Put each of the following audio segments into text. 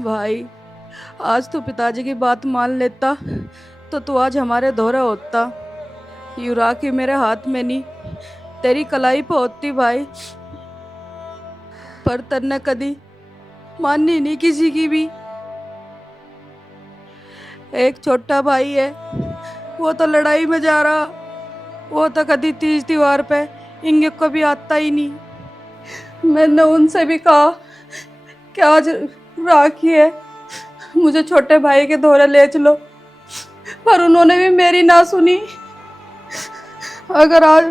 भाई, आज तू पिताजी की बात मान लेता तो तू आज हमारे धोरे होता। यूं राखी मेरे हाथ में नहीं, तेरी कलाई पे होती भाई। पर तन्ने कदी माननी नहीं किसी की भी। एक छोटा भाई है, वो तो लड़ाई में जा रहा, वो तो कदी तीज त्योहार पे इंगे को भी आता ही नहीं। मैंने उनसे भी कहा कि आज राखी है, मुझे छोटे भाई के धोरे ले चलो, पर उन्होंने भी मेरी ना सुनी। अगर आज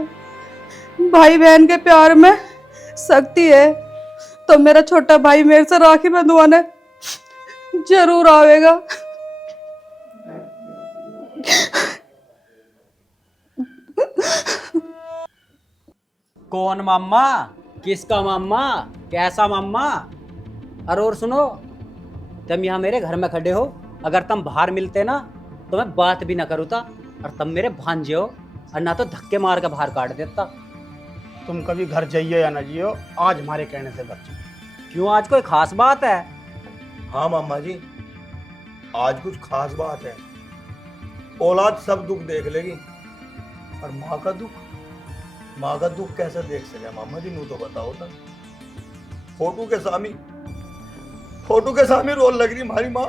भाई बहन के प्यार में शक्ति है तो मेरा छोटा भाई मेरे से राखी बंधवाने जरूर आवेगा। कौन मामा? किसका मामा? कैसा मामा? अरे और सुनो, तुम यहाँ मेरे घर में खड़े हो, अगर तुम बाहर मिलते ना तो मैं बात भी ना करूँता, और तुम मेरे भांजे हो, और ना तो धक्के मार के बाहर काट देता। तुम कभी घर जाइयो या ना जियो, आज हमारे कहने से बच। क्यों, आज कोई खास बात है? हाँ मामा जी, आज कुछ खास बात है। औलाद सब दुख देख लेगी, और माँ का दुख कैसे देख सके मामा जी? नू तो बताओ ना। फोटो के सामने रोल लग रही हमारी माँ,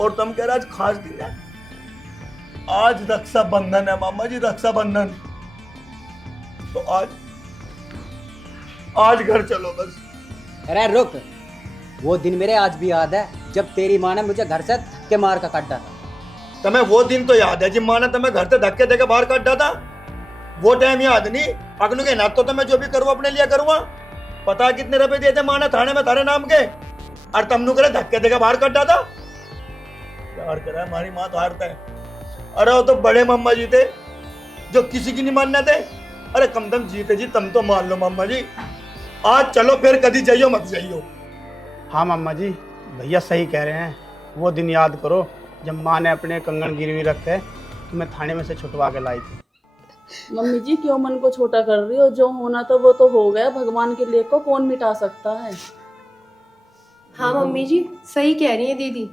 और तुम कह रहे आज खास दिन है। आज रक्षाबंधन है मामा जी, रक्षाबंधन। तो आज घर चलो बस। अरे रुक, वो दिन मेरे आज भी याद है जब तेरी माँ ने मुझे घर से धक्के मार कर काटा था। तुम्हें वो दिन तो याद है जब माँ ने तुम्हें घर से धक्के देकर बाहर काटा था? वो टाइम याद नहीं? अगनू के नात तो मैं जो भी करूँ अपने लिए करूँगा। पता है कितने रुपए दिए थे माँ ने थाने में तारे नाम के, और तुमने करे धक्के देकर बाहर काटा था? प्यार करा है हमारी माँ तो हारता है। अरे वो तो बड़े मम्मा जी थे जो किसी की नहीं मानने थे। अरे कम दम जीते जी तुम तो मान लो मम्मा जी। आज चलो, फिर कभी जाइयो मत जाइयो। हाँ मम्मा जी, भैया सही कह रहे हैं। वो दिन याद करो जब माँ ने अपने कंगन गिरवी रखे तुम्हें थाने में से छुटवा के लाई थी। मम्मी जी, क्यों मन को छोटा कर रही हो? जो होना था वो तो हो गया, भगवान के लिए को कौन मिटा सकता है। हाँ मम्मी जी, सही कह रही है दीदी।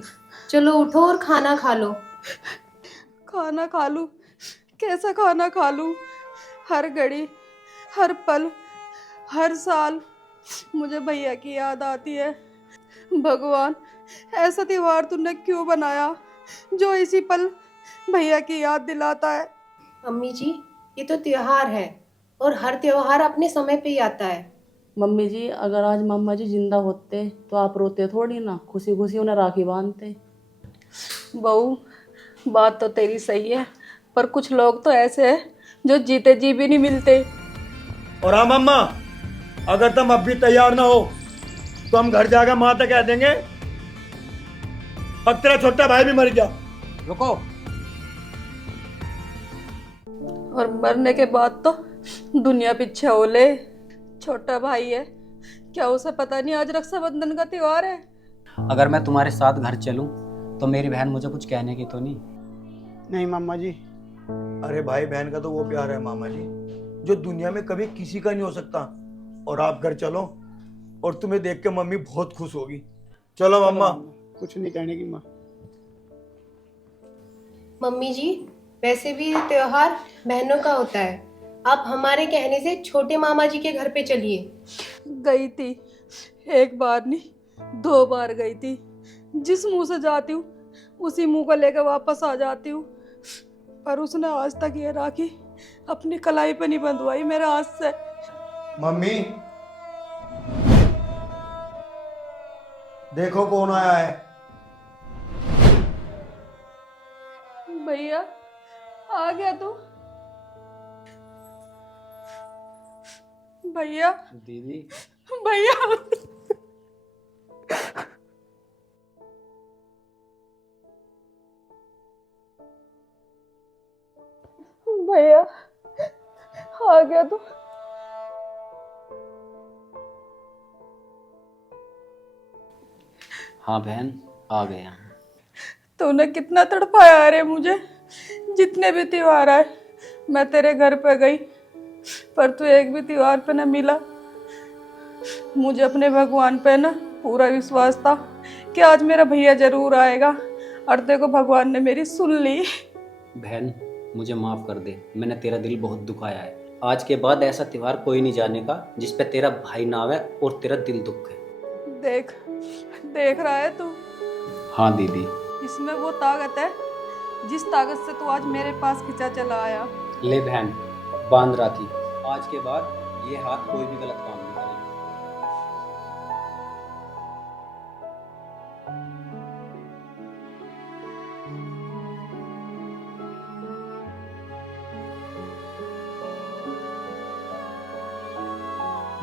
चलो उठो और खाना खा लो। खाना खा लूं? कैसा खाना खा लूं? हर घड़ी, हर पल, हर साल मुझे भैया की याद आती है। भगवान, ऐसा त्योहार तूने क्यों बनाया जो इसी पल भैया की याद दिलाता है? मम्मी जी, ये तो त्योहार है, और हर त्योहार अपने समय पे ही आता है। मम्मी जी, अगर आज मम्मा जी जिंदा होते तो आप रोते थोड़ी ना, खुशी खुशी उन्हें राखी बांधते। बहू, बात तो तेरी सही है, पर कुछ लोग तो ऐसे हैं जो जीते जी भी नहीं मिलते। और हाँ मम्मा, अगर तुम अब भी तैयार ना हो तो हम घर जाकर माँ तक कह देंगे अब तेरा छोटा भाई भी मर गया। रुको, और मरने के बाद तो दुनिया पीछे हो ले। छोटा भाई है, क्या उसे पता नहीं आज रक्षाबंधन का त्योहार है? अगर मैं तुम्हारे साथ घर चलूं तो मेरी बहन मुझे कुछ कहने की तो नहीं? नहीं मम्मा जी। अरे भाई बहन का तो वो प्यार है मामा जी जो दुनिया में कभी किसी का नहीं हो सकता। और आप घर चलो, और तुम्हें देख के मम्मी बहुत खुश होगी। चलो मम्मा। कुछ नहीं कहने की माँ। मम्मी जी, वैसे भी ये त्योहार बहनों का होता है। आप हमारे कहने से छोटे मामा जी के घर पे चलिए। गई थी, एक बार नहीं 2 बार गई थी। जिस मुंह से जाती हूँ उसी मुंह को लेकर वापस आ जाती हूँ, पर उसने आज तक ये राखी अपनी कलाई पे नहीं बंधवाई मेरे हाथ से। मम्मी देखो कौन आया है। भैया, आ गया तू? भैया, दीदी, भैया, भैया, आ गया तू? हाँ बहन, आ गया। तूने कितना तड़पाया रे मुझे। जितने भी त्योहार आए मैं तेरे घर पे गई, पर तू एक भी त्योहार पे न मिला। मुझे अपने भगवान पे ना पूरा विश्वास था कि आज मेरा भैया जरूर आएगा, और देखो भगवान ने मेरी सुन ली। बहन मुझे माफ़ कर दे, मैंने तेरा दिल बहुत दुखाया है। आज के बाद ऐसा त्योहार कोई नहीं जानेगा जिस पे तेरा भाई ना आवे और तेरा दिल दुखे। देख देख रहा है तू, हाँ दीदी। इसमें वो ताकत है जिस ताकत से तू आज मेरे पास खिंचा चला आया। ले बहन, बांध राखी। आज के बाद ये हाथ कोई भी गलत काम नहीं करेगा।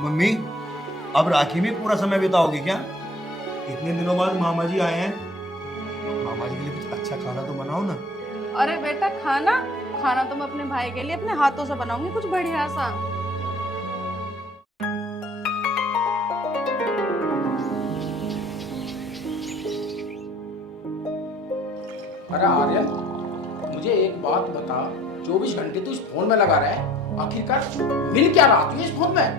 मम्मी अब राखी में पूरा समय बिताओगी क्या? इतने दिनों बाद मामा जी आए हैं, मामा जी के लिए कुछ अच्छा खाना तो बनाओ ना। अरे बेटा, खाना खाना तो मैं अपने भाई के लिए अपने हाथों से बनाऊंगी, कुछ बढ़िया सा। अरे आर्यन, मुझे एक बात बता, 24 घंटे तू इस फोन में लगा रहा है, आखिरकार मिल क्या रहा तू इस फोन में?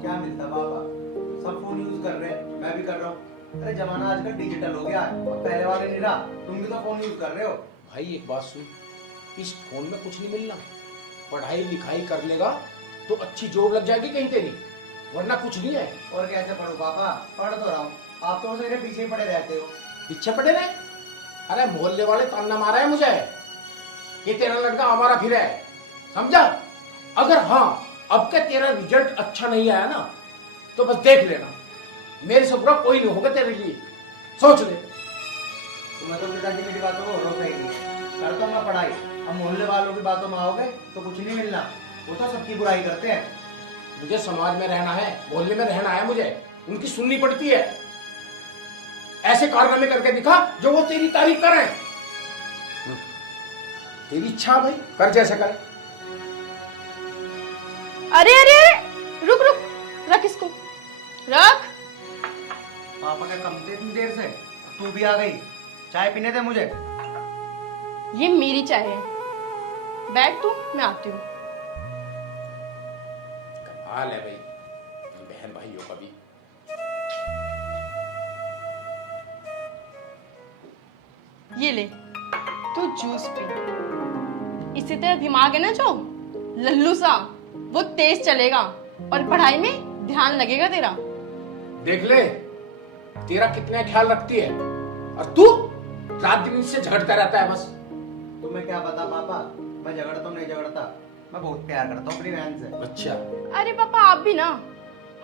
क्या मिलता पापा, सब फोन यूज कर रहे हैं, मैं भी कर रहा हूँ। अरे जमाना आजकल डिजिटल हो गया है, अब पहले वाले नहीं रहा। तुम भी तो फोन यूज कर रहे हो। भाई एक बात सुन, इस फोन में कुछ नहीं मिलना। पढ़ाई लिखाई कर लेगा तो अच्छी जॉब लग जाएगी कहीं तेरी, वरना कुछ नहीं है। और कैसे पढ़ो पापा, पढ़ तो रहा हूँ, आप तो मेरे पीछे ही पड़े रहते हो। पीछे पड़े रहे? अरे मोहल्ले वाले ताना मारा है मुझे कि तेरा लड़का हमारा फिर है, समझा? अगर हाँ अब के तेरा रिजल्ट अच्छा नहीं आया ना तो बस देख लेना, मेरे से बुरा कोई नहीं होगा तेरे लिए, सोच ले। तुम्हें तो पिताजी मेरी बातों को भरोसा ही नहीं। करता हूँ मैं पढ़ाई, अब मोहल्ले वालों की बातों में आओगे तो कुछ नहीं मिलना। वो तो सबकी बुराई करते हैं। मुझे समाज में रहना है, मोहल्ले में रहना है, मुझे उनकी सुननी पड़ती है। ऐसे कारनामे करके दिखा जो वो तेरी तारीफ करें। तेरी इच्छा भाई, कर जैसे करे। अरे अरे अरे, रुक रुक, रख इसको, रख। पापा क्या कम थे इतनी देर से? तू भी आ गई, चाय पीने दे मुझे। ये मेरी चाय है, बैठ तू, मैं आती हूँ। हाल है भाई बहन भाइयों का भी। ये ले, तू जूस पी। इससे तेरा दिमाग है ना जो लल्लू सा, वो तेज चलेगा और पढ़ाई में ध्यान लगेगा तेरा। देख ले तेरा कितना ख्याल रखती है, और तू रात दिन इससे झगड़ता रहता है बस। तुम्हें क्या पता पापा, मैं झगड़ता हूँ नहीं झगड़ता, मैं बहुत प्यार करता हूँ अपनी बहन से। अच्छा अरे पापा, आप भी ना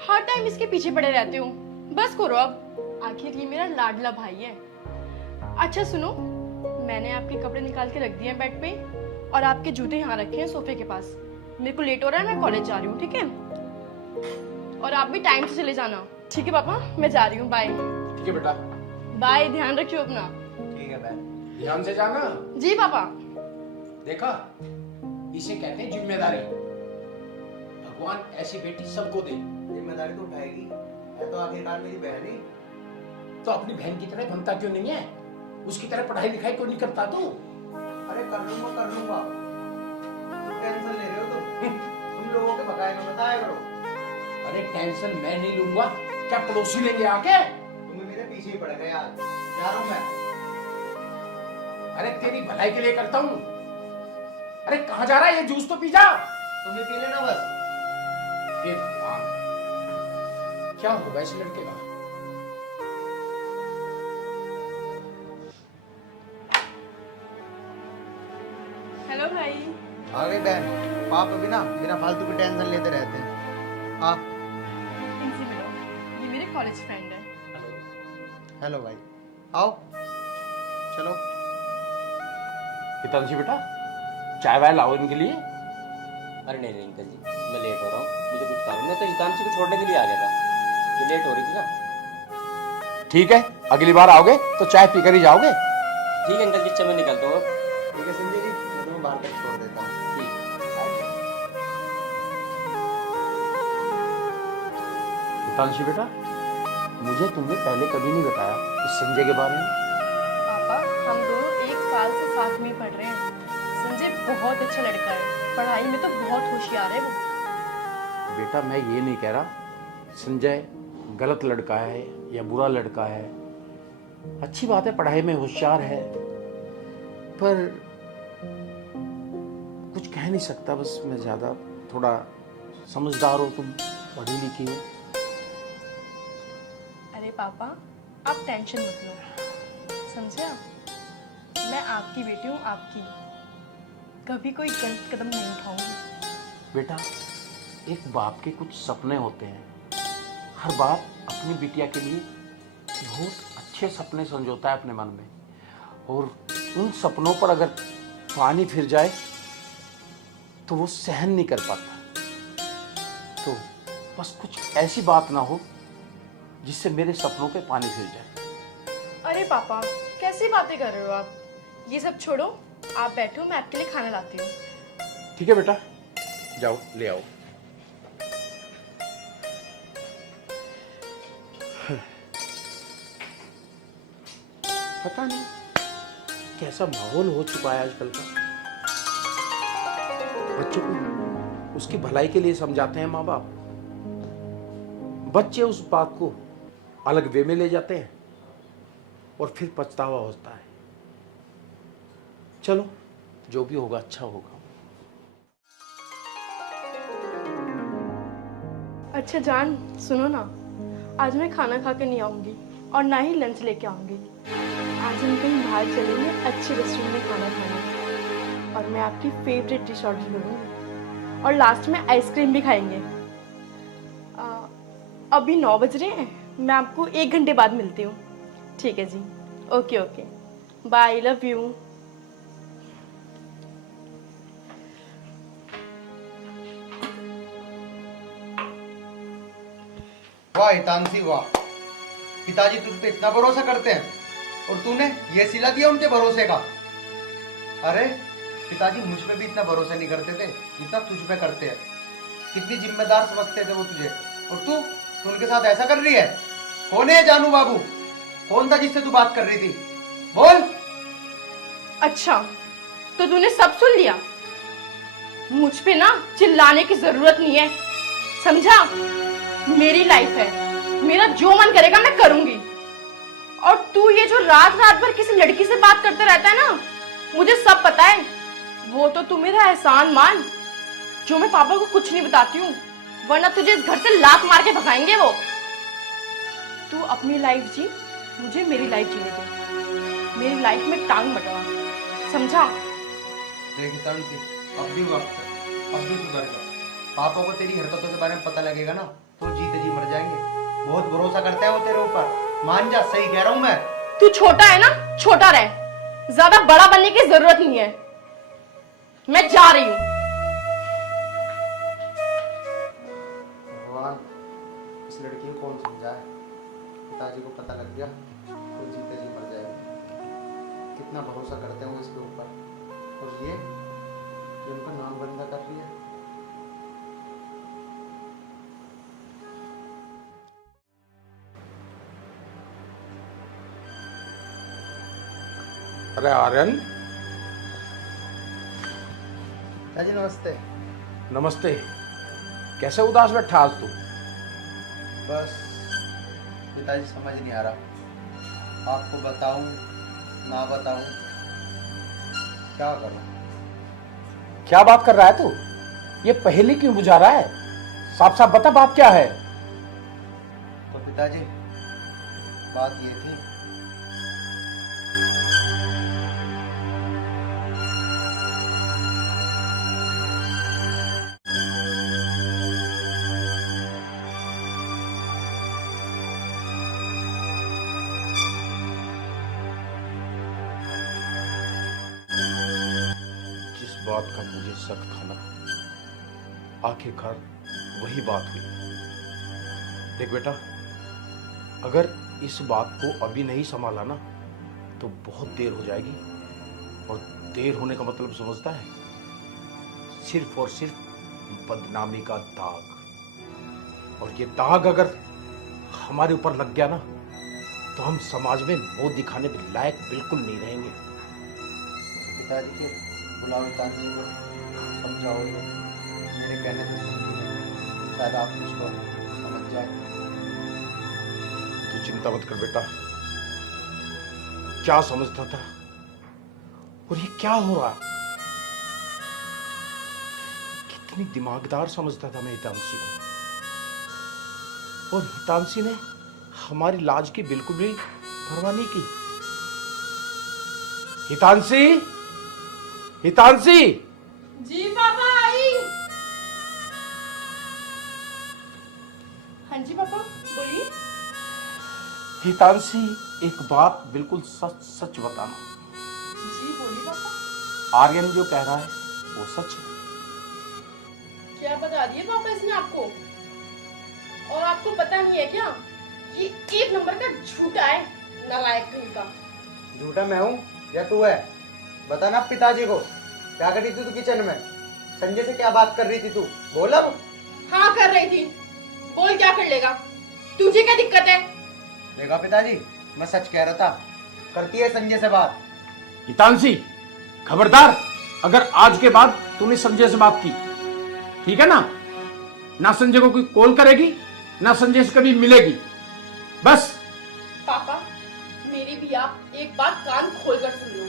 हर टाइम इसके पीछे पड़े रहते हो, बस करो अब, आखिर ये मेरा लाडला भाई है। अच्छा सुनो, मैंने आपके कपड़े निकाल के रख दिए हैं बेड पे, और आपके जूते यहाँ रखे हैं सोफे के पास। मेरे को लेट हो रहा है, मैं कॉलेज जा रही हूँ, ठीक है? और आप भी टाइम से चले जाना, ठीक है पापा? मैं जा रही हूँ, बाय। ठीक है बेटा, बाय, ध्यान रखियो अपना। ठीक है बहन। ध्यान से जाना। जी पापा। देखा, इसे कहते हैं जिम्मेदारी। भगवान ऐसी बेटी सबको दे। जिम्मेदारी तो उठाएगी, है तो आखिरकार मेरी बहन ही। तो अपनी बहन की तरह बनता क्यों नहीं है? उसकी तरह पढ़ाई लिखाई क्यों नहीं करता तू? अरे कर लूंगा कर लूंगा, टेंशन ले रहे हो तुम लोगों के बकाए में बताया करो। अरे टेंशन मैं नहीं लूंगा, क्या पड़ोसी लेंगे आके? तुम्हें मेरे पीछे ही पड़ गए यार, जा रहा हूं मैं। अरे तेरी भलाई के लिए करता हूँ। अरे कहाँ जा रहा है? ये जूस तो पी जा। तुम्हें पी लेना बस। हे भगवान, क्या होगा इस लड़के का? हेलो भाई। आ गई बहन। पाप अभी ना बिना फालतू की टेंशन लेते रहते हैं। हाँ इनसे मिलो, ये मेरे कॉलेज फ्रेंड है। हेलो भाई, आओ चलो। हितांशी बेटा, चाय वाय लाओ इनके लिए। अरे नहीं नहीं अंकल जी, मैं लेट हो रहा हूँ, मुझे कुछ काम है। मैं तो हितांशी को छोड़ने के लिए आ गया था, ये लेट हो रही थी ना। ठीक है, अगली बार आओगे तो चाय पीकर ही जाओगे। ठीक है अंकल जी, चलो मैं निकलता हूँ। ठीक है संजय जी, मैं तुम्हें बाहर तक छोड़ देता हूँ। ठीक। हितांशी बेटा, मुझे तुमने पहले कभी नहीं बताया इस संजय के बारे में। पापा, हम दोनों एक साल से साथ में ही पढ़ रहे हैं। संजय बहुत अच्छा लड़का है, पढ़ाई में तो बहुत होशियार है वो। बेटा मैं ये नहीं कह रहा संजय गलत लड़का है या बुरा लड़का है। अच्छी बात है, पढ़ाई में होशियार है, पर कुछ कह नहीं सकता। बस मैं ज्यादा थोड़ा समझदार हो, तुम पढ़ी लिखी हो। अरे पापा, आप टेंशन मत लो, समझे आप? मैं आपकी बेटी हूँ, आपकी। कभी कोई गलत कदम नहीं उठाऊंगी। बेटा, एक बाप के कुछ सपने होते हैं। हर बाप अपनी बिटिया के लिए बहुत अच्छे सपने संजोता है अपने मन में, और उन सपनों पर अगर पानी फिर जाए तो वो सहन नहीं कर पाता। तो बस कुछ ऐसी बात ना हो जिससे मेरे सपनों पे पानी फिर जाए। अरे पापा, कैसी बातें कर रहे हो आप? ये सब छोड़ो, आप बैठो, मैं आपके लिए खाना लाती हूँ। ठीक है बेटा, जाओ ले आओ। पता नहीं कैसा माहौल हो चुका है आजकल का। बच्चों को उसकी भलाई के लिए समझाते हैं माँ बाप, बच्चे उस बात को अलग वे में ले जाते हैं और फिर पछतावा होता है। चलो, जो भी होगा अच्छा होगा। अच्छा जान, सुनो ना, आज मैं खाना खा के नहीं आऊंगी और ना ही लंच लेके आऊंगी। आज हम कहीं बाहर चलेंगे अच्छे रेस्टोरेंट में खाना खाने, और मैं आपकी फेवरेट डिश ऑर्डर करूंगी, और लास्ट में आइसक्रीम भी खाएंगे। अभी 9 बज रहे हैं, मैं आपको 1 घंटे बाद मिलती हूँ। ठीक है जी, okay okay, bye, love you. वाह हितांशी वाह, पिताजी तुझ पे इतना भरोसा करते हैं और तूने ये सिला दिया उनके भरोसे का। अरे पिताजी मुझ पे भी इतना भरोसा नहीं करते थे जितना तुझ पे करते हैं। कितनी जिम्मेदार समझते थे वो तुझे, और तू उनके साथ ऐसा कर रही है। कौन है जानू बाबू? कौन था जिससे तू बात कर रही थी? बोल। अच्छा, तो तूने सब सुन लिया। मुझ पे ना चिल्लाने की जरूरत नहीं है, समझा? मेरी लाइफ है, मेरा जो मन करेगा मैं करूंगी। और तू ये जो रात रात भर किसी लड़की से बात करते रहता है ना, मुझे सब पता है। वो तो तू मेरा एहसान मान, जो मैं पापा को कुछ नहीं बताती हूँ, वरना तुझे इस घर से लात मार के भगाएंगे वो। तू अपनी लाइफ जी, मुझे मेरी लाइफ जीने दे। मेरी लाइफ में टांग मत अड़ा, समझा? देख हितांशी, अब भी वक्त है, अब भी सुधर जा। पापा को तेरी हरकतों के बारे में पता लगेगा ना तो जीते जी मर जाएंगे। बहुत भरोसा करते हैं वो तेरे ऊपर, मान जा, सही कह रहा हूं मैं। तू छोटा है ना, छोटा रह, ज्यादा बड़ा बनने की जरूरत नहीं है। मैं जा रही हूँ। भगवान, इस लड़की को कौन समझाए? पिताजी को पता लग गया तो जीते जी मर जाएंगे। कितना भरोसा करते हैं वो इसके ऊपर, और ये उनका नाम बंदा कर रही है। अरे आर्यन, जी नमस्ते। नमस्ते। कैसे उदास बैठा आज तू? बस पिताजी समझ नहीं आ रहा, आपको बताऊं ना बताऊं, क्या करूं? क्या बात कर रहा है तू? ये पहेली क्यों बुझा रहा है? साफ साफ बता, बात क्या है? तो पिताजी बात ये थी, बात का मुझे शक था ना, आखिरकार वही बात हुई। देख बेटा, अगर इस बात को अभी नहीं संभाला ना तो बहुत देर हो जाएगी, और देर होने का मतलब समझता है? सिर्फ और सिर्फ बदनामी का दाग। और ये दाग अगर हमारे ऊपर लग गया ना तो हम समाज में मुंह दिखाने के लायक बिल्कुल नहीं रहेंगे। पिताजी के बुलाओ हितांशी को, समझाओ तो, मेरे कहने से सुनती नहीं, शायद आप मुझको समझ जाए। तू चिंता मत कर बेटा। क्या समझता था और ये क्या हो रहा? कितनी दिमागदार समझता था मैं हितांशी को, और हितांशी ने हमारी लाज की बिल्कुल भी परवाह नहीं की। हितांशी, हितांशी! जी पापा आई। हाँ जी पापा बोलिए। हितांशी, एक बात बिल्कुल सच सच बताना। जी बोलिए पापा। आर्यन जो कह रहा है वो सच है? क्या बता दिए पापा इसने आपको? और आपको पता नहीं है क्या, ये एक नंबर का झूठा है, नालायक कहीं का। झूठा मैं हूँ या तू है? बता ना पिताजी को, क्या कर रही थी तू किचन में? संजय से क्या बात कर रही थी तू? बोल अब। हाँ कर रही थी। बोल क्या कर लेगा, तुझे क्या दिक्कत है? देखा पिताजी, मैं सच कह रहा था। करती है संजय से बात। हितांशी, खबरदार अगर आज के बाद तूने संजय से बात की, ठीक है ना? ना संजय को कोई कॉल करेगी, ना संजय से कभी मिलेगी, बस। पापा मेरी भी आप एक बात कान खोल कर सुन लो।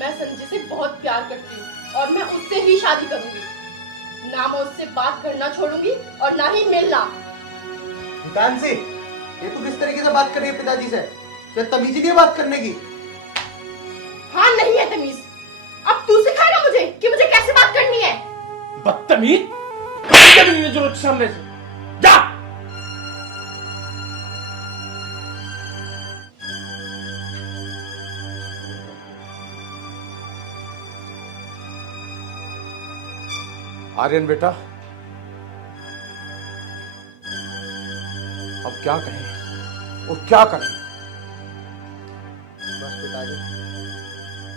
मैं संजय से बहुत प्यार करती हूँ और मैं उससे ही शादी करूंगी। ना मैं उससे बात करना छोड़ूंगी और ना ही मिलना। हितांशी, ये तू किस तरीके से बात कर रही है पिताजी से? क्या तमीज नहीं है बात करने की? हाँ नहीं है तमीज। अब तू सिखाएगा मुझे कि मुझे कैसे बात करनी है। बदतमीज, जरूरत सामने से जा। आर्यन बेटा, अब क्या कहें और क्या करें? बस पिताजी,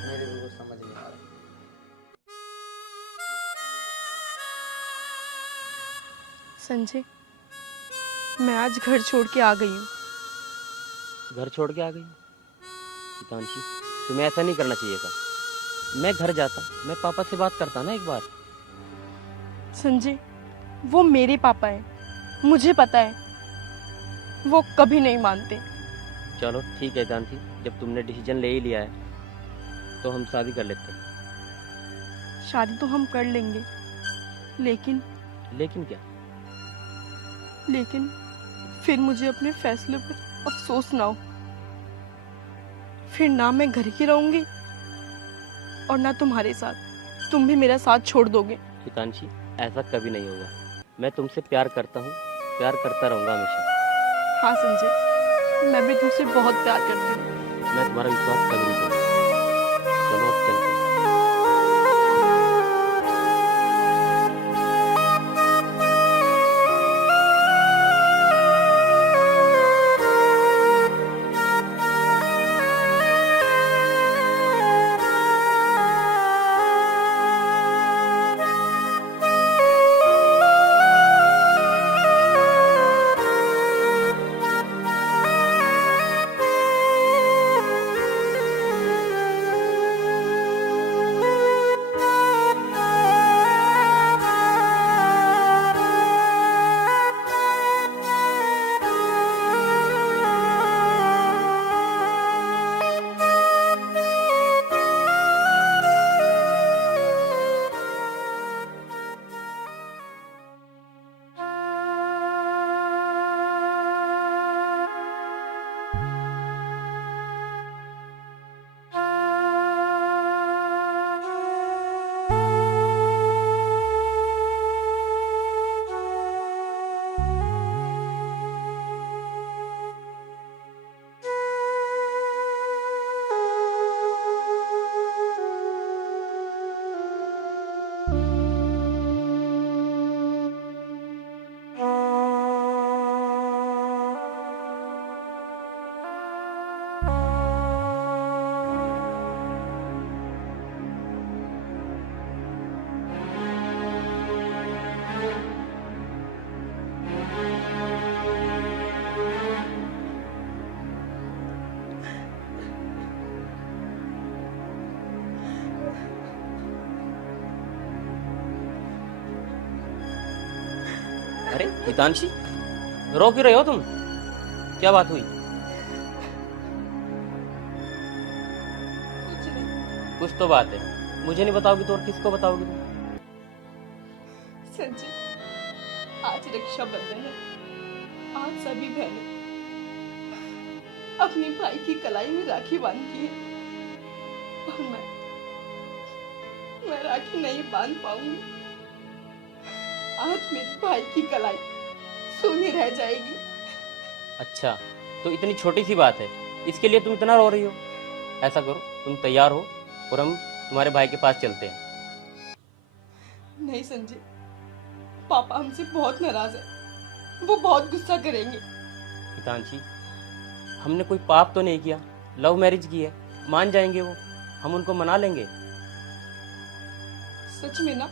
मेरे भी कुछ समझ नहीं आ रहा। संजय, मैं आज घर छोड़ के आ गई हूँ। घर छोड़ के आ गई? हितांशी, तुम्हें ऐसा नहीं करना चाहिए था। मैं घर जाता, मैं पापा से बात करता ना एक बार। संजय, वो मेरे पापा हैं, मुझे पता है, वो कभी नहीं मानते। चलो ठीक है हितांशी, जब तुमने डिसीजन ले ही लिया है तो हम शादी कर लेते हैं। शादी तो हम कर लेंगे, लेकिन लेकिन क्या? लेकिन फिर मुझे अपने फैसले पर अफसोस ना हो। फिर ना मैं घर की रहूंगी और ना तुम्हारे साथ। तुम भी मेरा साथ छोड़ दोगे। हितांशी, ऐसा कभी नहीं होगा। मैं तुमसे प्यार करता हूँ, प्यार करता रहूंगा हमेशा। हाँ संजय, मैं भी तुमसे बहुत प्यार करती हूँ। मैं तुम्हारा विश्वास कभी नहीं करूँगा। चलो अब चलते हैं। अरे हितांशी, रो क्यों रहे हो तुम? क्या बात हुई? कुछ तो बात है, मुझे नहीं बताओगी तो और किसको बताओगी तुम? संजय, आज रक्षाबंधन है। आज सभी बहनें अपनी भाई की कलाई में राखी बांधती है और मैं राखी नहीं बांध पाऊंगी। आज मेरी भाई की कलाई सूनी रह जाएगी। अच्छा, तो इतनी छोटी सी बात है, इसके लिए तुम इतना रो रही हो? ऐसा करो, तुम तैयार हो और हम तुम्हारे भाई के पास चलते हैं। नहीं संजय, पापा हमसे बहुत नाराज है, वो बहुत गुस्सा करेंगे। हितांशी, हमने कोई पाप तो नहीं किया, लव मैरिज की है, मान जाएंगे वो, हम उनको मना लेंगे। सच में ना?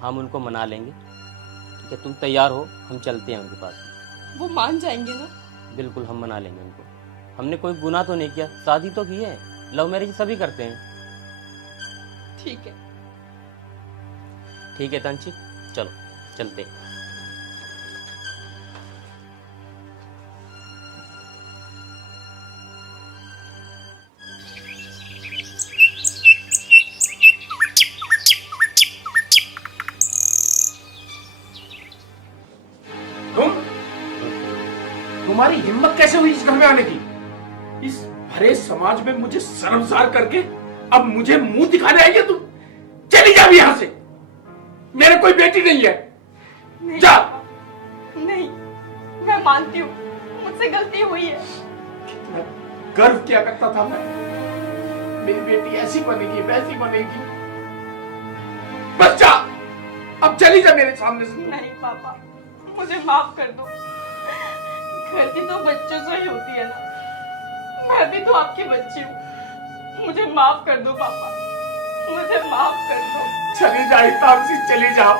हम उनको मना लेंगे। ठीक है, तुम तैयार हो, हम चलते हैं उनके पास। वो मान जाएंगे ना? बिल्कुल, हम मना लेंगे उनको। हमने कोई गुनाह तो नहीं किया, शादी तो की है, लव मैरिज सभी करते हैं। ठीक है। ठीक है हितांशी, चलो चलते हैं। तुम्हारी हिम्मत कैसे हुई इस घर में आने की? इस भरे समाज में मुझे शर्मसार करके अब मुझे मुंह दिखाने आई है तुम? चली जा भी यहां से, मेरे कोई बेटी नहीं है। नहीं, जा। नहीं, मैं मानती हूँ मुझसे गलती हुई है। कितना गर्व किया करता था मैं, मेरी बेटी ऐसी बनेगी वैसी बनेगी। बस जा, अब चली जा मेरे सामने से। नहीं पापा, मुझे माफ कर दो। गलती तो बच्चों से ही होती है ना, मैं भी तो आपकी बच्ची हूँ। मुझे माफ कर दो पापा, मुझे माफ कर दो। चली जा हितांशी, चली जाओ।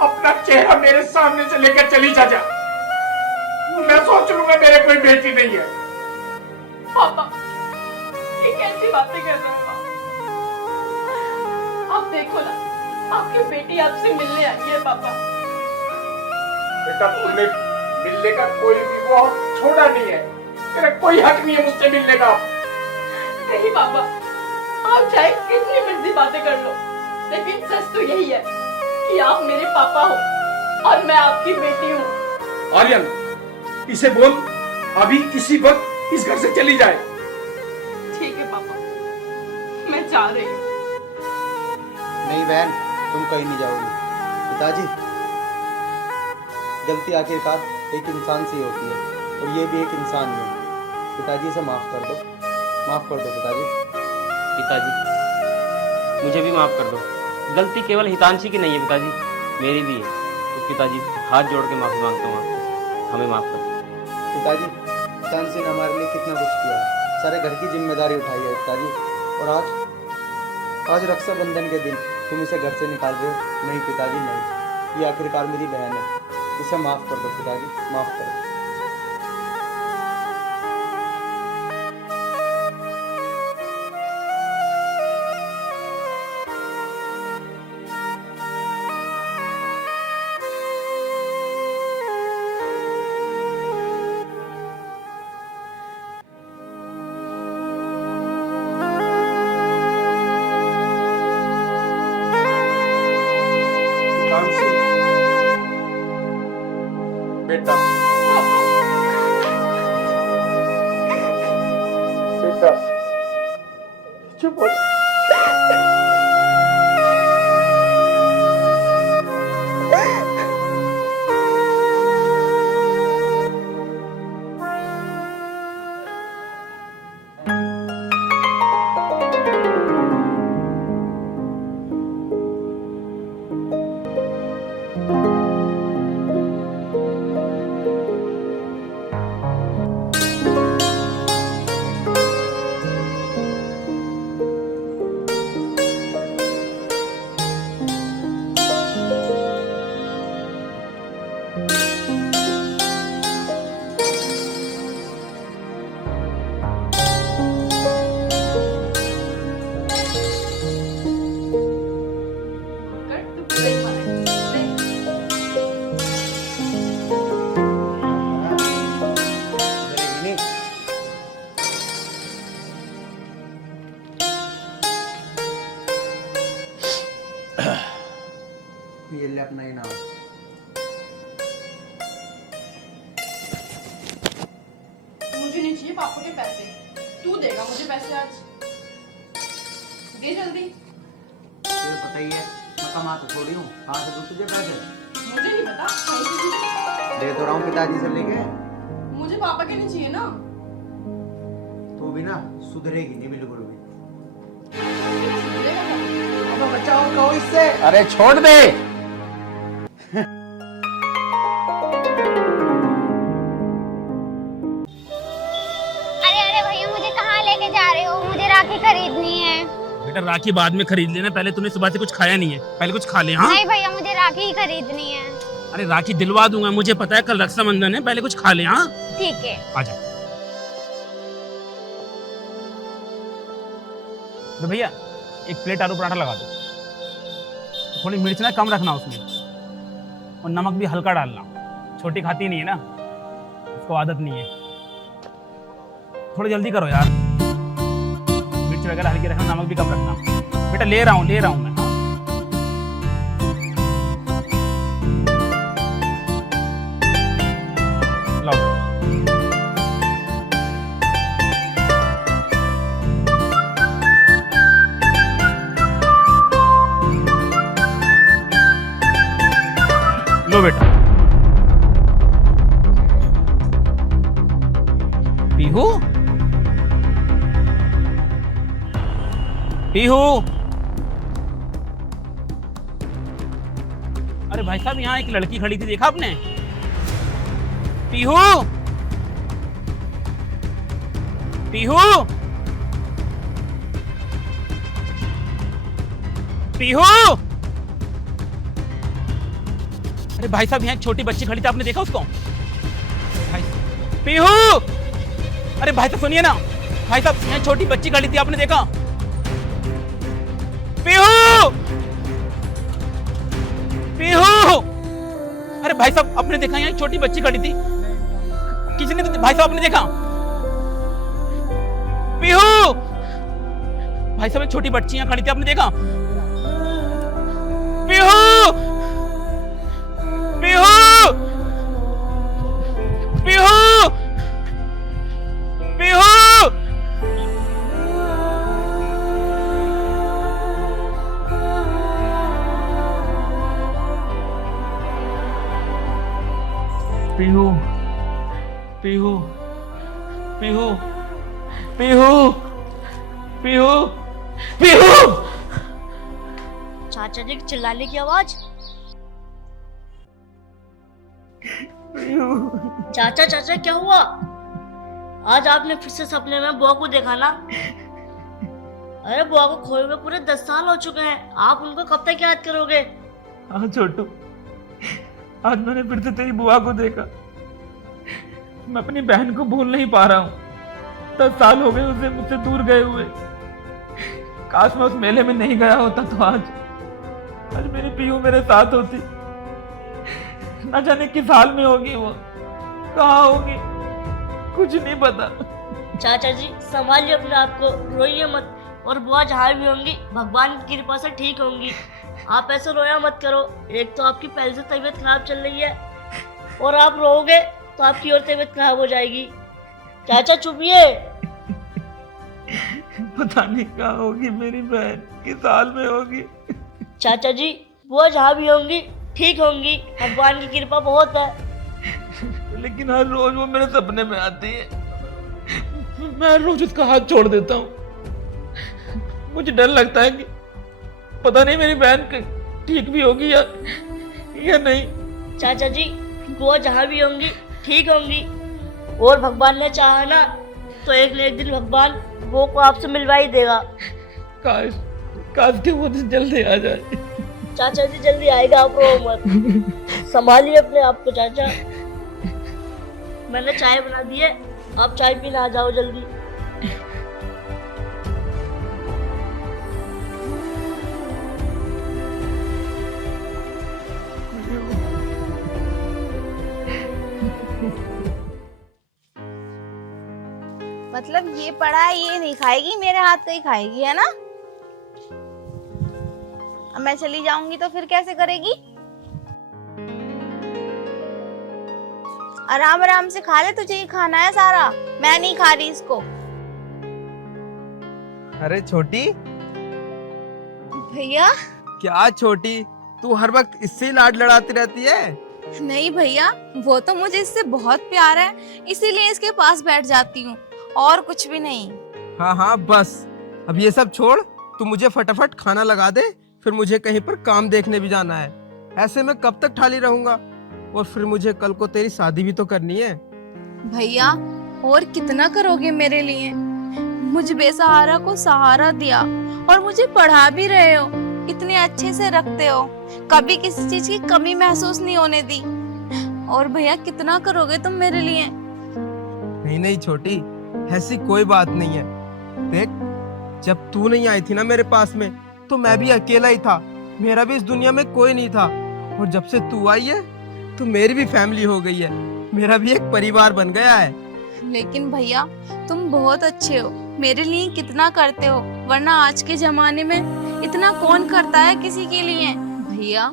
अपना चेहरा मेरे सामने से लेकर चली जा। मैं सोच लूंगा मेरे कोई बेटी नहीं है। पापा, ये कैसी बातें कर रहे हो आप? देखो ना, आपकी बेटी आपसे मिलने आई है पापा। बेटा, तुमने मिलने का कोई भी वो छोड़ा नहीं है, तेरा कोई हक नहीं है मुझसे मिलने का। नहीं पापा, आप चाहे कितनी मर्जी बातें कर लो, लेकिन सच तो यही है कि आप मेरे पापा हो और मैं आपकी बेटी हूँ। आर्यन, इसे बोल अभी इसी वक्त इस घर से चली जाए। ठीक है पापा, मैं जा रही हूँ। नहीं बहन, तुम कहीं नहीं जाओगी। पिताजी, गलती आखिरकार एक इंसान से ही होती है और ये भी एक इंसान ही है। पिताजी, इसे माफ कर दो, माफ कर दो पिताजी। पिताजी, मुझे भी माफ कर दो। गलती केवल हितांशी की नहीं है पिताजी, मेरी भी है। तो पिताजी, हाथ जोड़ के माफी मांगता हूँ आपसे, हमें माफ कर दो। पिताजी, हितांशी ने हमारे लिए कितना कुछ किया है, सारे घर की जिम्मेदारी उठाई है पिताजी। और आज रक्षाबंधन के दिन तुम इसे घर से निकाल रहे हो? नहीं पिताजी, नहीं, ये आखिरकार मेरी बहन है, इसे माफ कर दो पिताजी, माफ कर दो। बेटा, बेटा, चुप हो। ये ले अपना इनाम। मुझे नहीं चाहिए पापा के पैसे, तू देगा मुझे पैसे आज। दे जल्दी। तुझे पता ही है मैं कमा तो थोड़ी हूँ, कहाँ से दूँ तुझे पैसे? मुझे नहीं पता, कहीं से दे। दे तो रहा हूँ पिताजी से लेके। मुझे पापा के नहीं चाहिए ना। तू भी ना सुधरेगी नहीं बिल्कुल भी। सुधरेगा क्या? अब बचाओ कहो इससे। अरे छोड़ दे। अरे अरे भैया मुझे कहाँ लेके जा रहे हो? मुझे राखी खरीदनी है। बेटा राखी बाद में खरीद लेना, पहले तूने सुबह से कुछ खाया नहीं है, पहले कुछ खा ले। हाँ नहीं भैया मुझे राखी ही खरीदनी है। अरे राखी दिलवा दूंगा, मुझे पता है कल रक्षाबंधन है, पहले कुछ खा ले। हाँ ठीक है। आजा। तो भैया एक प्लेट आलू पराठा लगा दो, थोड़ी मिर्च ना कम रखना उसमें, और नमक भी हल्का डालना, छोटी खाती नहीं है ना, उसको आदत नहीं है। थोड़ी जल्दी करो यार, मिर्च वगैरह हल्की रखना, नमक भी कम रखना। बेटा ले रहा हूँ मैं। लाओ। लो बेटा। पीहू पीहू, अरे भाई साहब यहाँ एक लड़की खड़ी थी, देखा आपने? पीहू पीहू पीहू, अरे भाई साहब यहाँ एक छोटी बच्ची खड़ी थी, आपने देखा उसको? भाई पीहू, अरे भाई साहब सुनिए ना, भाई साहब यहाँ छोटी बच्ची खड़ी थी, आपने देखा? पीहू पीहू, अरे भाई साहब आपने देखा यहाँ एक छोटी बच्ची खड़ी थी, किसी ने भाई साहब आपने देखा? पीहू, भाई साहब एक छोटी बच्ची यहाँ खड़ी थी, आपने देखा? पीहू पीहू पीहू पीहू, पीहू पीहू पीहू पीहू पीहू पीहू। चाचा जी चिल्लाने की आवाज। चाचा चाचा क्या हुआ? आज आपने फिर से सपने में बुआ को देखा ना? अरे बुआ को खोए हुए पूरे 10 साल हो चुके हैं, आप उनको कब तक याद करोगे? हाँ छोटू, आज मैंने फिर से तेरी बुआ को देखा, मैं अपनी बहन को भूल नहीं पा रहा हूँ। 10 साल हो गए उसे मुझसे दूर गए हुए। काश मैं उस मेले में नहीं गया होता तो आज मेरी पीहू मेरे साथ होती। न जाने किस हाल में होगी वो, कहाँ होगी, कुछ नहीं पता। चाचा जी संभालिए अपने आप को, रोइए मत, और बुआ जहाँ भी होंगी भगवान की कृपा से ठीक होंगी। आप ऐसे रोया मत करो, एक तो आपकी पहले से तबीयत खराब चल रही है, और आप रोओगे तो आपकी और तबीयत खराब हो जाएगी। चाचा चुपिए। पता नहीं कहाँ होगी मेरी बहन, किस हाल में होगी। चाचा जी बुआ जहाँ भी होंगी ठीक होंगी, भगवान की कृपा बहुत है। लेकिन हर रोज वो मेरे सपने में आती है, मैं हर रोज उसका हाथ छोड़ देता हूँ। मुझे डर लगता है कि पता नहीं मेरी बहन ठीक भी होगी या नहीं। चाचा जी बुआ जहाँ भी होंगी ठीक होंगी, और भगवान ने चाहा ना तो एक न एक दिन भगवान वो को आपसे मिलवा ही देगा। काश के वो दिन जल्दी आ जाए। चाचा जी जल्दी आएगा, आप रो मत, संभालिए अपने आप को। चाचा मैंने चाय बना दी है, आप चाय पीने आ जाओ जल्दी। मतलब ये पड़ा है, ये नहीं खाएगी, मेरे हाथ का ही खाएगी, है ना? अब मैं चली जाऊंगी तो फिर कैसे करेगी? आराम आराम से खा ले, तुझे ही खाना है सारा, मैं नहीं खा रही इसको। अरे छोटी। भैया। क्या छोटी, तू हर वक्त इससे ही लाड लड़ाती रहती है? नहीं भैया, वो तो मुझे इससे बहुत प्यार है, इसीलिए इसके पास बैठ जाती हूँ, और कुछ भी नहीं। हाँ हाँ बस, अब ये सब छोड़, तू मुझे फटाफट खाना लगा दे, फिर मुझे कहीं पर काम देखने भी जाना है। ऐसे में कब तक ठाली रहूंगा, और फिर मुझे कल को तेरी शादी भी तो करनी है। भैया और कितना करोगे मेरे लिए? मुझे बेसहारा को सहारा दिया और मुझे पढ़ा भी रहे हो, इतने अच्छे से रखते हो, कभी किसी चीज की कमी महसूस नहीं होने दी। और भैया कितना करोगे तुम मेरे लिए? नहीं नहीं छोटी, ऐसी कोई बात नहीं है। देख, जब तू नहीं आई थी ना मेरे पास में, तो मैं भी अकेला ही था, मेरा भी इस दुनिया में कोई नहीं था। और जब से तू आई है तो मेरी भी फैमिली हो गई है, मेरा भी एक परिवार बन गया है। लेकिन भैया तुम बहुत अच्छे हो, मेरे लिए कितना करते हो, वरना आज के जमाने में इतना कौन करता है किसी के लिए। भैया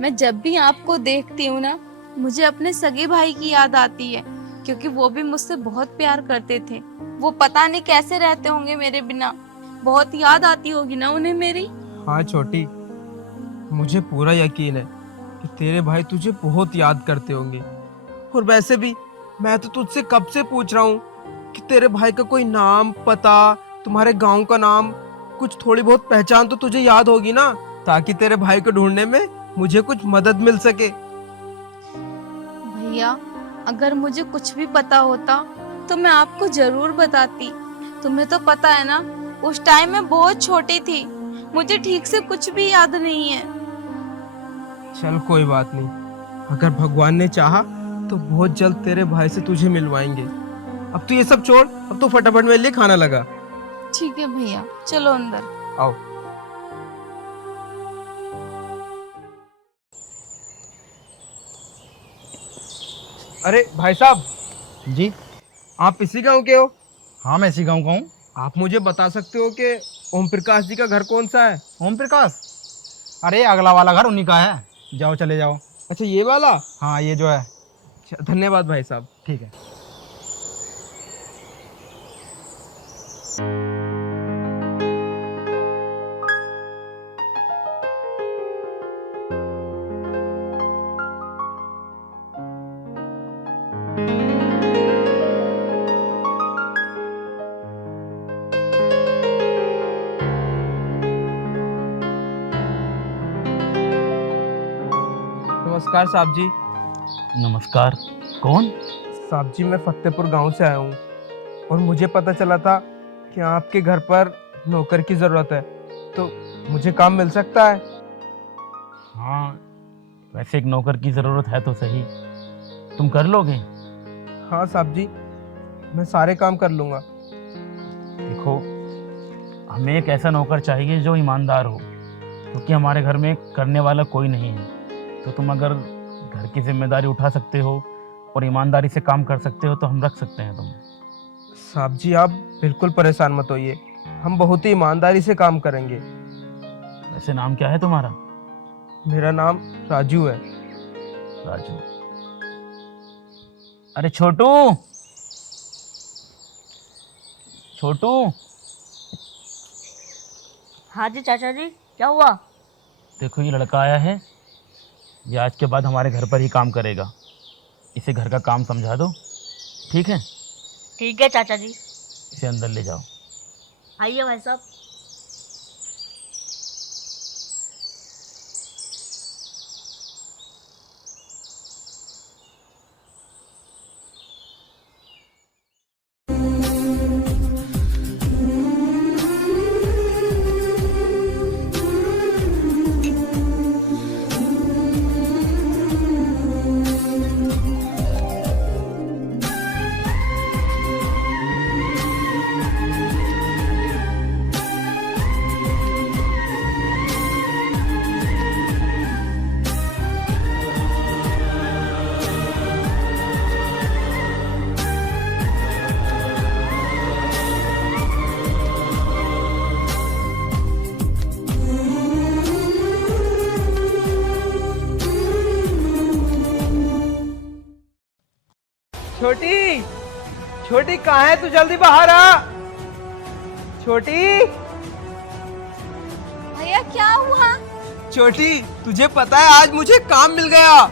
मैं जब भी आपको देखती हूँ ना, मुझे अपने सगे भाई की याद आती है, क्योंकि वो भी मुझसे बहुत प्यार करते थे। वो पता नहीं कैसे रहते होंगे मेरे बिना, बहुत याद आती होगी ना उन्हें मेरी। हाँ छोटी, मुझे पूरा यकीन है कि तेरे भाई तुझे बहुत याद करते होंगे। और वैसे भी मैं तो तुझसे कब से पूछ रहा हूँ कि तेरे भाई का कोई नाम, पता, तुम्हारे गांव का नाम, कुछ थोड़ी बहुत पहचान तो तुझे याद होगी ना, ताकि तेरे भाई को ढूंढने में मुझे कुछ मदद मिल सके। भैया अगर मुझे कुछ भी पता होता तो मैं आपको जरूर बताती। तुम्हें तो पता है ना, उस टाइम मैं बहुत छोटी थी, मुझे ठीक से कुछ भी याद नहीं है। चल कोई बात नहीं, अगर भगवान ने चाहा तो बहुत जल्द तेरे भाई से तुझे मिलवाएंगे। अब तू ये सब छोड़, अब तो फटाफट मेरे लिए खाना लगा। ठीक है भैया, चलो अंदर आओ। अरे भाई साहब जी। आप इसी गांव के हो? हाँ मैं इसी गाँव का हूँ। आप मुझे बता सकते हो कि ओम प्रकाश जी का घर कौन सा है? ओम प्रकाश? अरे अगला वाला घर उन्हीं का है, जाओ चले जाओ। अच्छा ये वाला? हाँ ये जो है। धन्यवाद भाई साहब। ठीक है। नमस्कार साहब जी। नमस्कार। कौन? साहब जी मैं फतेहपुर गांव से आया हूँ, और मुझे पता चला था कि आपके घर पर नौकर की ज़रूरत है, तो मुझे काम मिल सकता है? हाँ, वैसे एक नौकर की ज़रूरत है तो सही, तुम कर लोगे? हाँ साहब जी, मैं सारे काम कर लूँगा। देखो, हमें एक ऐसा नौकर चाहिए जो ईमानदार हो, क्योंकि हमारे घर में करने वाला कोई नहीं है। तो तुम अगर घर की जिम्मेदारी उठा सकते हो और ईमानदारी से काम कर सकते हो तो हम रख सकते हैं तुम्हें। साहब जी आप बिल्कुल परेशान मत होइए, हम बहुत ही ईमानदारी से काम करेंगे। वैसे नाम क्या है तुम्हारा? मेरा नाम राजू है। राजू? अरे छोटू, छोटू। हाँ जी चाचा जी, क्या हुआ? देखो ये लड़का आया है, ये आज के बाद हमारे घर पर ही काम करेगा, इसे घर का काम समझा दो, ठीक है? ठीक है चाचा जी। इसे अंदर ले जाओ। आइए भाई साहब। छोटी कहाँ है? तू जल्दी बाहर आ। छोटी, भैया क्या हुआ? छोटी तुझे पता है आज मुझे काम मिल गया।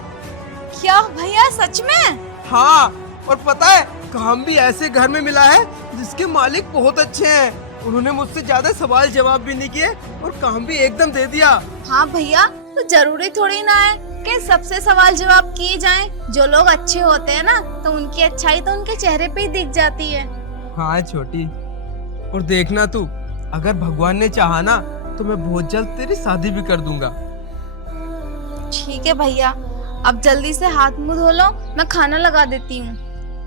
क्या भैया सच में? हाँ, और पता है काम भी ऐसे घर में मिला है जिसके मालिक बहुत अच्छे हैं। उन्होंने मुझसे ज्यादा सवाल जवाब भी नहीं किए और काम भी एकदम दे दिया। हाँ भैया, तो जरूरी थोड़ी ना है कि सबसे सवाल जवाब किए जाएं। जो लोग अच्छे होते हैं ना, तो उनकी अच्छाई तो उनके चेहरे पे ही दिख जाती है। हाँ छोटी, और देखना तू, अगर भगवान ने चाहा ना तो मैं बहुत जल्द तेरी शादी भी कर दूंगा। ठीक है भैया, अब जल्दी से हाथ मुंह धो लो, मैं खाना लगा देती हूँ।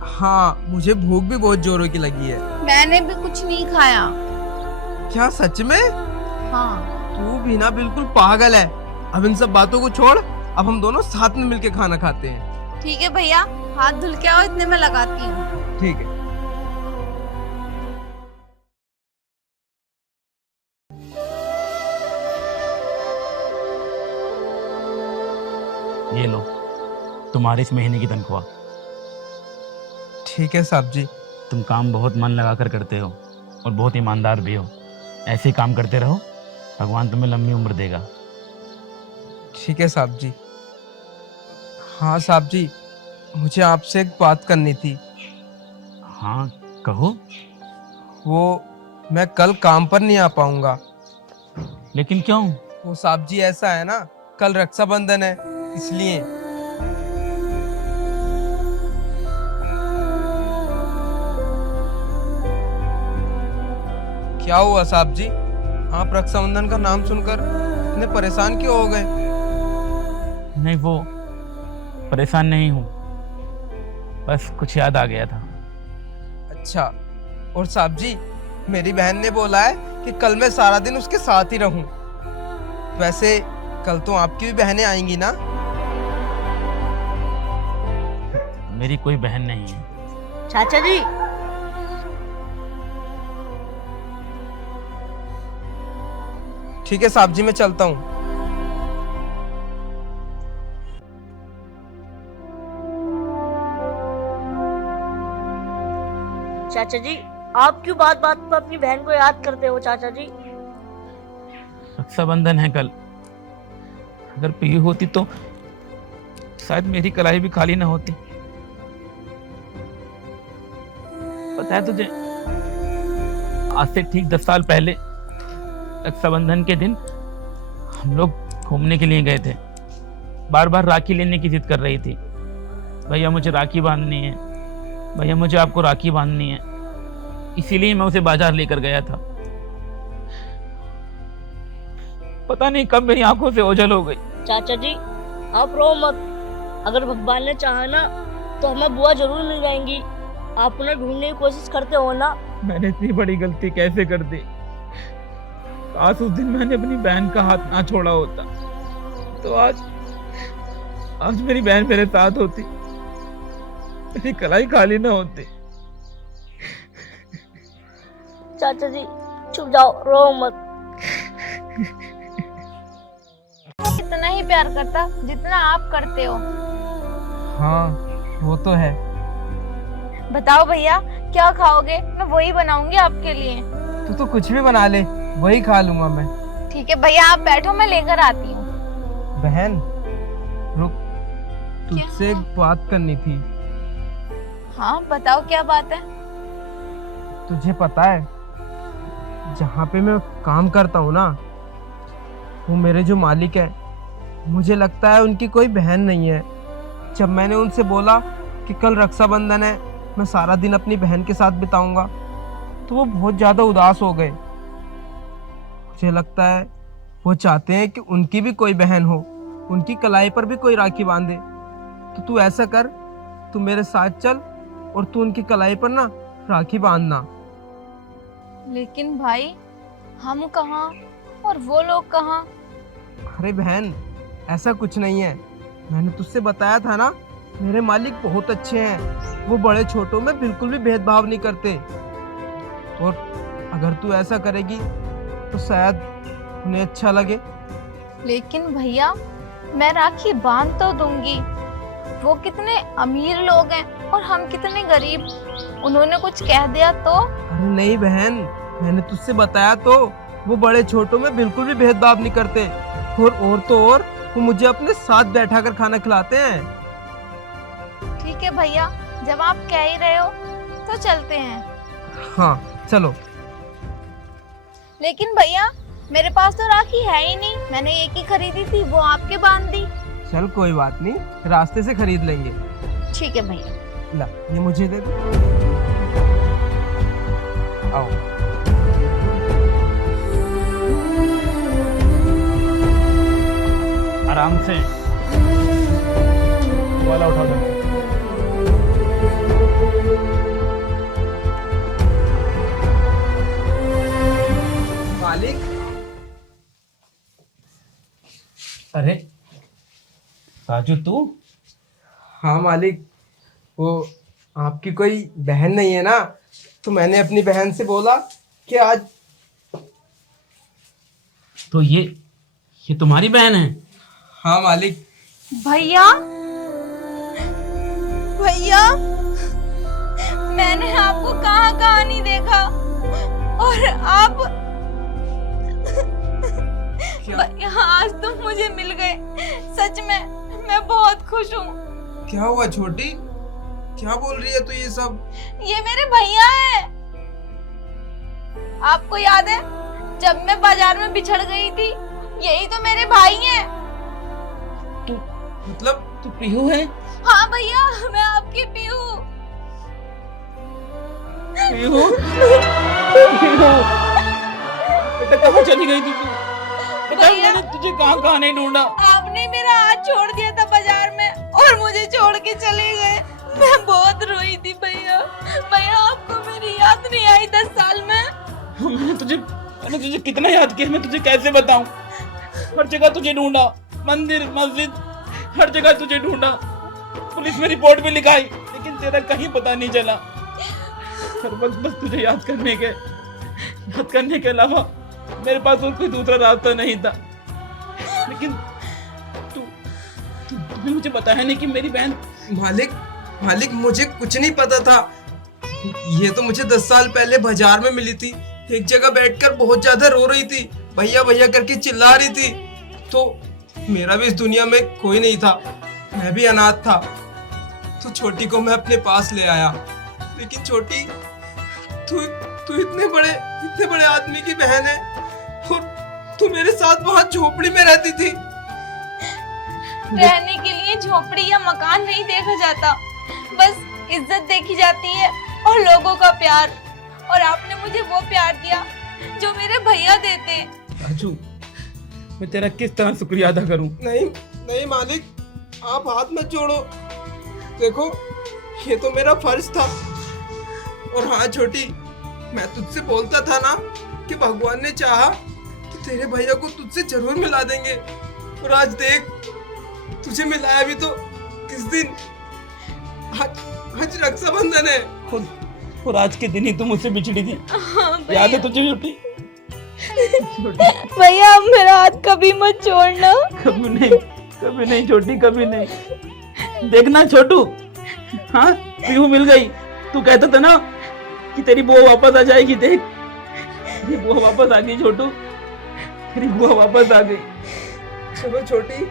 हाँ, मुझे भूख भी बहुत जोरों की लगी है। मैंने भी कुछ नहीं खाया। क्या सच में? हाँ। तू भी ना बिल्कुल पागल है। अब इन सब बातों को छोड़, अब हम दोनों साथ में मिलके खाना खाते हैं। ठीक है भैया, हाथ धुल के आओ, इतने में लगाती हूँ। ठीक है। ये लो तुम्हारी इस महीने की तनख्वाह। ठीक है साहब जी। तुम काम बहुत मन लगा कर करते हो और बहुत ईमानदार भी हो। ऐसे ही काम करते रहो, भगवान तुम्हें लंबी उम्र देगा। ठीक है साहब जी। हाँ साहब जी, मुझे आपसे एक बात करनी थी। हाँ कहो। वो मैं कल काम पर नहीं आ पाऊंगा। लेकिन क्यों? वो साहब जी ऐसा है ना, कल रक्षाबंधन है, इसलिए। क्या हुआ साहब जी? आप रक्षाबंधन का नाम सुनकर इतने परेशान क्यों हो गए? नहीं, वो परेशान नहीं हूँ, बस कुछ याद आ गया था। अच्छा, और साहब जी मेरी बहन ने बोला है कि कल मैं सारा दिन उसके साथ ही रहूं। वैसे कल तो आपकी भी बहनें आएंगी ना? मेरी कोई बहन नहीं है। चाचा जी, ठीक है साहब जी, मैं चलता हूँ। चाचा जी, आप क्यों बात बात पर अपनी बहन को याद करते हो चाचा जी? रक्षाबंधन है कल, अगर पीयू होती तो शायद मेरी कलाई भी खाली ना होती। पता है तुझे, आज से ठीक 10 साल पहले रक्षाबंधन के दिन हम लोग घूमने के लिए गए थे। बार बार राखी लेने की जिद कर रही थी, भैया मुझे राखी बांधनी है, भैया मुझे आपको राखी बांधनी है। इसीलिए मैं उसे बाजार लेकर गया था। पता नहीं कब मेरी आंखों से ओझल हो गई। चाचा जी, आप रो मत। अगर भगवान ने चाहा ना तो हमें बुआ जरूर मिल जाएंगी। आप उन्हें ढूंढने की कोशिश करते हो ना। मैंने इतनी बड़ी गलती कैसे कर दी? काश उस दिन मैंने अपनी बहन का हाथ ना छोड़ा होता, तो आज मेरी बहन मेरे साथ होती, मेरी कलाई खाली ना होती। चाचा जी चुप जाओ, रो मत। इतना ही प्यार करता जितना आप करते हो। हाँ वो तो है। बताओ भैया, क्या खाओगे? मैं वही बनाऊंगी आपके लिए। तू तो कुछ भी बना ले, वही खा लूंगा मैं। ठीक है भैया, आप बैठो, मैं लेकर आती हूँ। बहन रुक, तुझसे एक बात करनी थी। हाँ बताओ, क्या बात है? तुझे पता है, जहाँ पे मैं काम करता हूँ ना, वो मेरे जो मालिक है, मुझे लगता है उनकी कोई बहन नहीं है। जब मैंने उनसे बोला कि कल रक्षाबंधन है, मैं सारा दिन अपनी बहन के साथ बिताऊंगा, तो वो बहुत ज़्यादा उदास हो गए। मुझे लगता है वो चाहते हैं कि उनकी भी कोई बहन हो, उनकी कलाई पर भी कोई राखी बांधे। तो तू ऐसा कर, तू मेरे साथ चल और तू उनकी कलाई पर ना राखी बांधना। लेकिन भाई, हम कहाँ और वो लोग कहाँ? अरे बहन, ऐसा कुछ नहीं है। मैंने तुझसे बताया था ना, मेरे मालिक बहुत अच्छे हैं। वो बड़े छोटों में बिल्कुल भी भेदभाव नहीं करते। और अगर तू ऐसा करेगी तो शायद उन्हें अच्छा लगे। लेकिन भैया, मैं राखी बांध तो दूंगी, वो कितने अमीर लोग हैं और हम कितने गरीब। उन्होंने कुछ कह दिया तो? अरे नहीं बहन, मैंने तुझसे बताया तो, वो बड़े छोटों में बिल्कुल भी भेदभाव नहीं करते। और तो और वो मुझे अपने साथ बैठा कर खाना खिलाते हैं। ठीक है भैया, जब आप कह ही रहे हो तो चलते हैं। हाँ चलो। लेकिन भैया मेरे पास तो राखी है ही नहीं, मैंने एक ही खरीदी थी, वो आपके बांध दी। चल कोई बात नहीं, रास्ते से खरीद लेंगे। ठीक है भैया। ला ये मुझे दे दो। आओ। आराम से वाला उठा दो। मालिक। अरे राजू तू? हाँ मालिक, वो आपकी कोई बहन नहीं है ना, तो मैंने अपनी बहन से बोला कि आज। तो ये तुम्हारी बहन है? हाँ मालिक। भैया भैया, मैंने आपको कहाँ नहीं देखा और आप भैया आज तुम मुझे मिल गए। सच में मैं बहुत खुश हूँ। क्या हुआ छोटी, क्या बोल रही है तू ये सब? ये मेरे भैया हैं। आपको याद है जब मैं बाजार में बिछड़ गई थी, यही तो मेरे भाई हैं। मतलब तू पीहू है? हाँ भैया, मैं आपकी पीहू। पीहू? पीहू? बेटा कहाँ चली गई थी तू? बेटा मैंने तुझे कहाँ नहीं ढूंढा। आपने मेरा हाथ छोड़ दिया था बाजार में और मुझे छोड़ के चले गए। मैं बहुत रोई थी भैया। भैया आपको मेरी याद नहीं आई 10 साल में? मैंने तुझे कितना याद किया, मैं तुझे कैसे बताऊं। हर जगह तुझे ढूंढा, मंदिर मस्जिद हर जगह तुझे ढूंढा, पुलिस में रिपोर्ट भी लिखाई, लेकिन तेरा कहीं पता नहीं चला। हर वक्त बस तुझे याद करने के अलावा मेरे पास और कोई दूसरा रास्ता नहीं था। लेकिन तूने मुझे बताया नहीं कि मेरी बहन। मालिक मुझे कुछ नहीं पता था। ये तो मुझे 10 साल पहले बाजार में मिली थी, एक जगह बैठकर बहुत ज्यादा रो रही थी, भैया भैया करके चिल्ला रही थी। तो मेरा भी इस दुनिया में कोई नहीं था, मैं भी अनाथ था। तो छोटी को मैं अपने पास ले आया। लेकिन छोटी, तू इतने बड़े आदमी की बहन है और तू मेरे साथ वहां झोपड़ी में रहती थी। रहने के लिए झोपड़ी या मकान नहीं देखा जाता, बस इज्जत देखी जाती है और लोगों का प्यार। और आपने मुझे वो प्यार दिया जो मेरे भैया देते। राजू, मैं तेरा किस तरह शुक्रिया अदा करूं? नहीं मालिक, आप हाथ मत जोड़ो। देखो ये तो मेरा फर्ज था। और हाँ छोटी, मैं तुझसे बोलता था ना कि भगवान ने चाहा तो तेरे भैया को तुझसे जरूर मिला देंगे। और आज देख, तुझे मिलाया भी तो किस दिन? आज रक्षाबंधन है। और आज के दिन ही तुम मुझसे बिछड़ी थी। याद है तुझे छोटी? भैया अब मेरा हाथ कभी मत छोड़ना। कभी नहीं छोटी, कभी नहीं। देखना छोटू, हाँ पीहू मिल गई। तू कहता था ना कि तेरी बुआ वापस आ जाएगी। देख, तेरी बुआ वापस आ गई छोटू, तेरी बुआ वापस आ गई। चलो छोटी,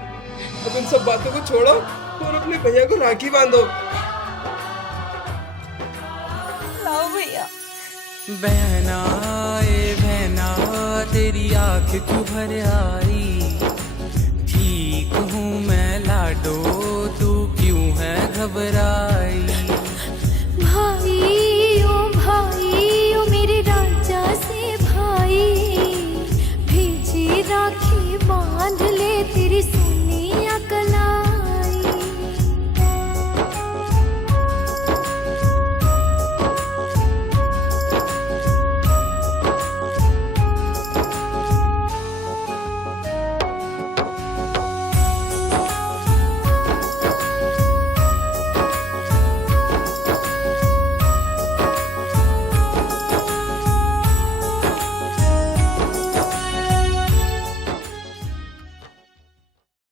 अब इन सब बातों को छोड़ो और अपने भैया को राखी बांधो। लाओ भैया। बहना ए बहना, तेरी आँख क्यों भर आई? ठीक हूँ मैं लाडो, तू क्यों है घबरा?